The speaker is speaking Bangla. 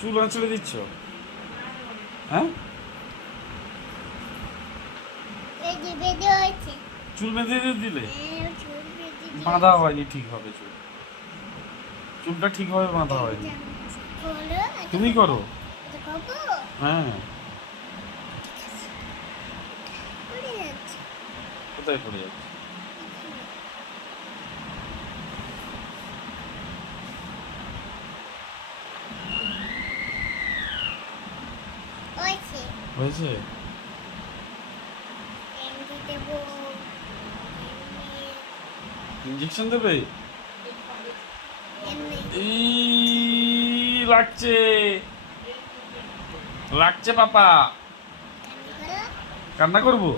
চুল আঁচড়ে দিচ্ছ? হ্যাঁ, চুল বেঁধে দিলে? বাঁধা হয়নি ঠিকভাবে চুল, চুলটা ঠিকভাবে বাঁধা হয়নি। তুমি করো। হ্যাঁ, কোথায় পড়ে যাচ্ছে? হয়েছে? ইঞ্জেকশন দেবে? এই লাগছে, লাগছে পাপা। কান্না করবো?